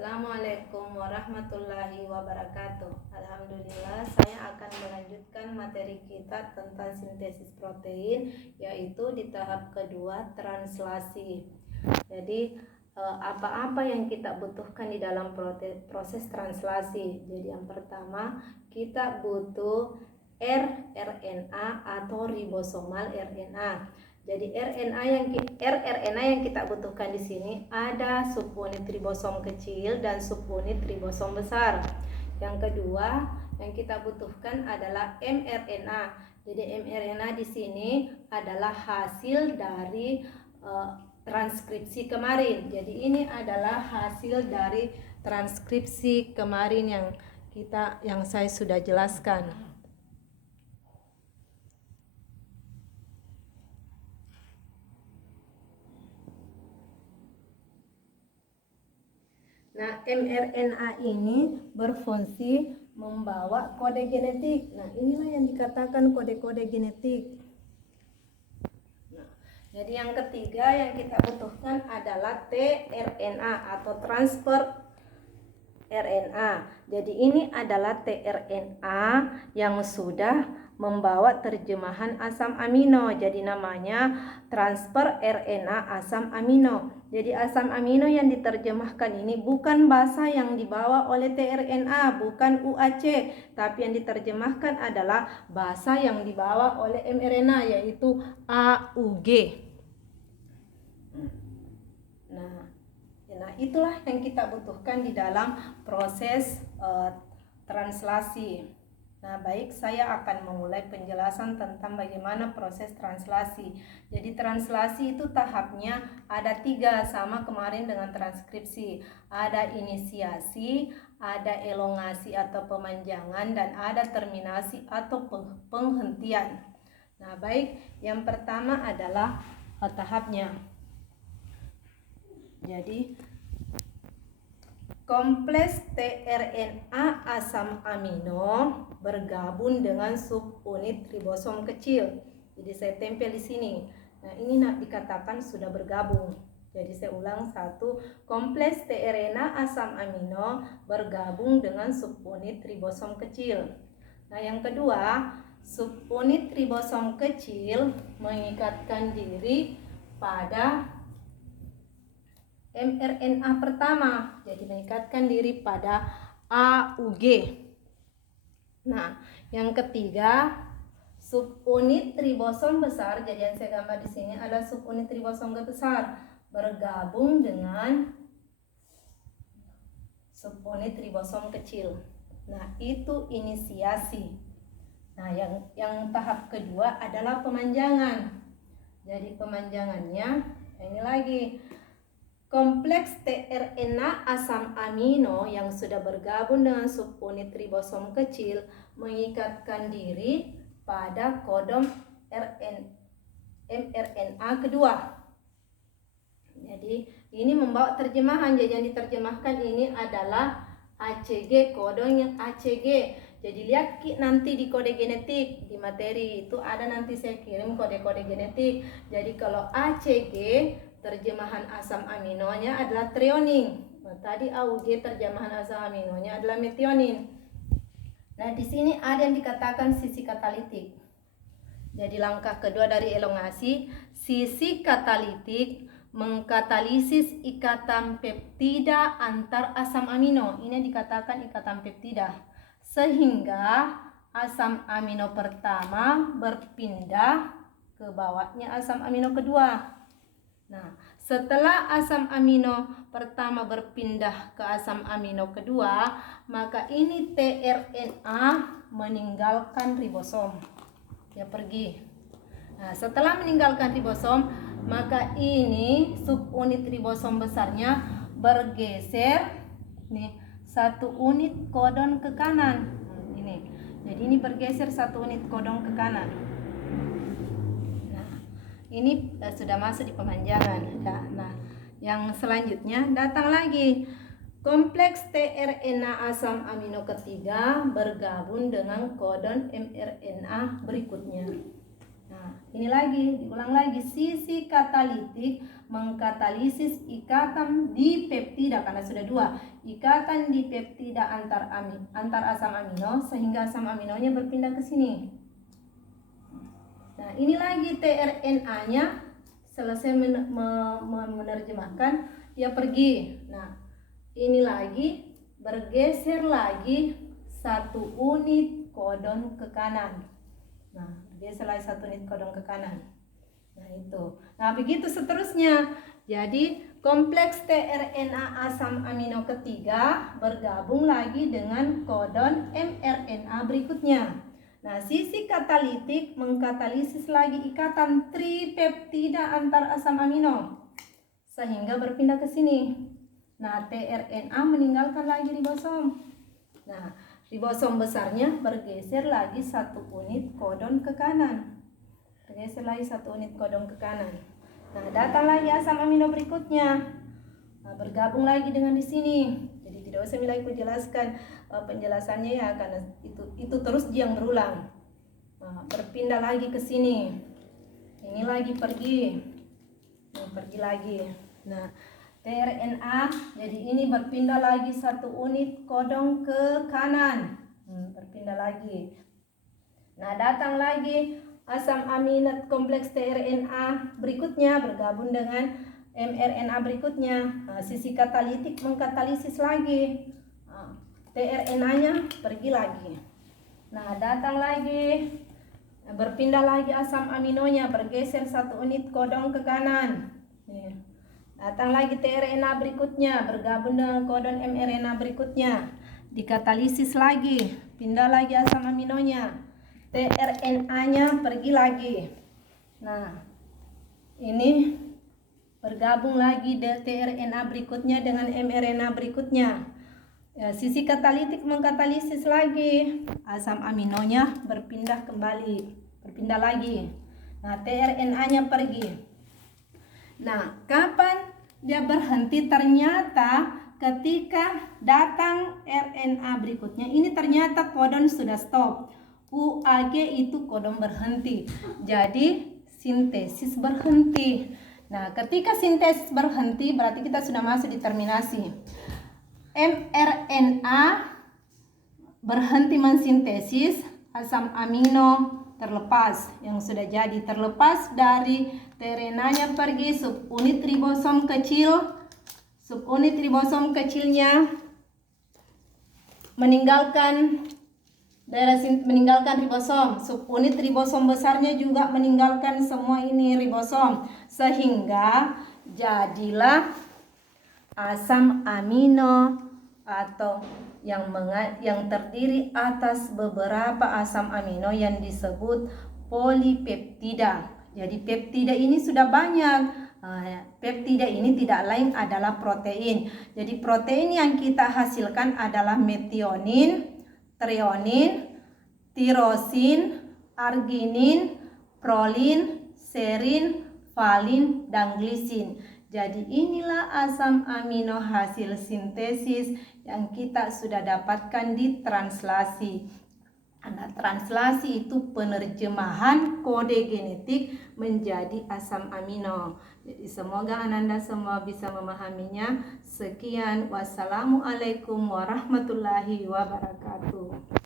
Assalamualaikum warahmatullahi wabarakatuh. Alhamdulillah, saya akan melanjutkan materi kita tentang sintesis protein, yaitu di tahap kedua, translasi. Jadi apa-apa yang kita butuhkan di dalam proses translasi. Jadi yang pertama, kita butuh rRNA atau ribosomal RNA. Jadi rRNA yang kita butuhkan di sini ada subunit ribosom kecil dan subunit ribosom besar. Yang kedua yang kita butuhkan adalah mRNA. Jadi mRNA di sini adalah hasil dari transkripsi kemarin. Jadi ini adalah hasil dari transkripsi kemarin yang saya sudah jelaskan. Nah, mRNA ini berfungsi membawa kode genetik. Nah, inilah yang dikatakan kode-kode genetik. Nah, jadi yang ketiga yang kita butuhkan adalah tRNA atau transfer RNA. Jadi ini adalah tRNA yang sudah membawa terjemahan asam amino. Jadi namanya transfer RNA asam amino. Jadi asam amino yang diterjemahkan ini bukan bahasa yang dibawa oleh tRNA, bukan UAC, tapi yang diterjemahkan adalah bahasa yang dibawa oleh mRNA, yaitu AUG. Nah, itulah yang kita butuhkan di dalam proses translasi. Nah, baik, saya akan memulai penjelasan tentang bagaimana proses translasi. Jadi translasi itu tahapnya ada 3, sama kemarin dengan transkripsi. Ada inisiasi, ada elongasi atau pemanjangan, dan ada terminasi atau penghentian. Nah, baik, yang pertama adalah tahapnya. Jadi kompleks tRNA asam amino bergabung dengan subunit ribosom kecil. Jadi saya tempel di sini. Nah, ini dikatakan sudah bergabung. Jadi saya ulang satu, kompleks tRNA asam amino bergabung dengan subunit ribosom kecil. Nah, yang kedua, subunit ribosom kecil mengikatkan diri pada mRNA pertama, jadi mengikatkan diri pada AUG. Nah, yang ketiga, subunit ribosom besar, jadi yang saya gambar di sini adalah subunit ribosom besar bergabung dengan subunit ribosom kecil. Nah, itu inisiasi. Nah, yang tahap kedua adalah pemanjangan. Jadi pemanjangannya ini lagi. Kompleks tRNA asam amino yang sudah bergabung dengan subunit ribosom kecil mengikatkan diri pada kodon mRNA kedua. Jadi ini membawa terjemahan. Jadi yang diterjemahkan ini adalah ACG, kodon yang ACG. Jadi lihat nanti di kode genetik di materi itu ada, nanti saya kirim kode-kode genetik. Jadi kalau ACG terjemahan asam aminonya adalah threonine. Nah, tadi AUG terjemahan asam aminonya adalah metionin. Nah, di sini ada yang dikatakan sisi katalitik. Jadi langkah kedua dari elongasi, sisi katalitik mengkatalisis ikatan peptida antar asam amino. Ini dikatakan ikatan peptida. Sehingga asam amino pertama berpindah ke bawahnya asam amino kedua. Nah, setelah asam amino pertama berpindah ke asam amino kedua, maka ini tRNA meninggalkan ribosom. Dia pergi. Nah, setelah meninggalkan ribosom, maka ini subunit ribosom besarnya bergeser nih 1 unit kodon ke kanan. Ini. Jadi ini bergeser 1 unit kodon ke kanan. Ini sudah masuk di pemanjangan. Nah, yang selanjutnya datang lagi. Kompleks tRNA asam amino ketiga bergabung dengan kodon mRNA berikutnya. Nah, Nah, ini lagi, diulang lagi, sisi katalitik mengkatalisis ikatan dipeptida karena sudah 2. Ikatan dipeptida antar asam amino sehingga asam aminonya berpindah ke sini. Nah, ini lagi tRNA-nya selesai menerjemahkan, dia pergi. Nah, ini lagi bergeser lagi 1 unit kodon ke kanan. Nah, bergeser lagi 1 unit kodon ke kanan. Nah, itu. Nah, begitu seterusnya. Jadi, kompleks tRNA asam amino ketiga bergabung lagi dengan kodon mRNA berikutnya. Nah, sisi katalitik mengkatalisis lagi ikatan tripeptida antar asam amino sehingga berpindah ke sini. Nah, tRNA meninggalkan lagi ribosom. Nah, ribosom besarnya bergeser lagi 1 unit kodon ke kanan. Bergeser lagi 1 unit kodon ke kanan. Nah, datang lagi asam amino berikutnya. Nah, bergabung lagi dengan di sini. Jadi tidak usah lagi aku jelaskan penjelasannya ya, karena itu terus yang berulang. Nah, berpindah lagi ke sini. Ini lagi pergi. Nah, pergi lagi. Nah, tRNA jadi ini berpindah lagi 1 unit kodon ke kanan. Berpindah lagi. Nah, datang lagi asam amino kompleks tRNA berikutnya bergabung dengan mRNA berikutnya. Nah, sisi katalitik mengkatalisis lagi. Nah, tRNA-nya pergi lagi. Nah, datang lagi, berpindah lagi asam aminonya, bergeser 1 unit kodon ke kanan. Nih. Datang lagi tRNA berikutnya, bergabung dengan kodon mRNA berikutnya. Dikatalisis lagi, pindah lagi asam aminonya. tRNA-nya pergi lagi. Nah, ini bergabung lagi tRNA berikutnya dengan mRNA berikutnya. Ya, sisi katalitik mengkatalisis lagi. Asam aminonya berpindah kembali, berpindah lagi. Nah, tRNA-nya pergi. Nah, kapan dia berhenti? Ternyata ketika datang RNA berikutnya, ini ternyata kodon sudah stop. UAG itu kodon berhenti. Jadi sintesis berhenti. Nah, ketika sintesis berhenti berarti kita sudah masuk di terminasi. mRNA berhenti mensintesis, asam amino terlepas, yang sudah jadi terlepas dari tRNA-nya pergi subunit ribosom kecil. Subunit ribosom kecilnya meninggalkan ribosom. Subunit ribosom besarnya juga meninggalkan semua ini ribosom, sehingga jadilah asam amino atau yang terdiri atas beberapa asam amino yang disebut polipeptida. Jadi peptida ini sudah banyak. Peptida ini tidak lain adalah protein. Jadi protein yang kita hasilkan adalah metionin, treonin, tirosin, arginin, prolin, serin, valin, dan glisin. Jadi inilah asam amino hasil sintesis yang kita sudah dapatkan di translasi. Nah, translasi itu penerjemahan kode genetik menjadi asam amino. Jadi semoga Ananda semua bisa memahaminya. Sekian, wassalamualaikum warahmatullahi wabarakatuh.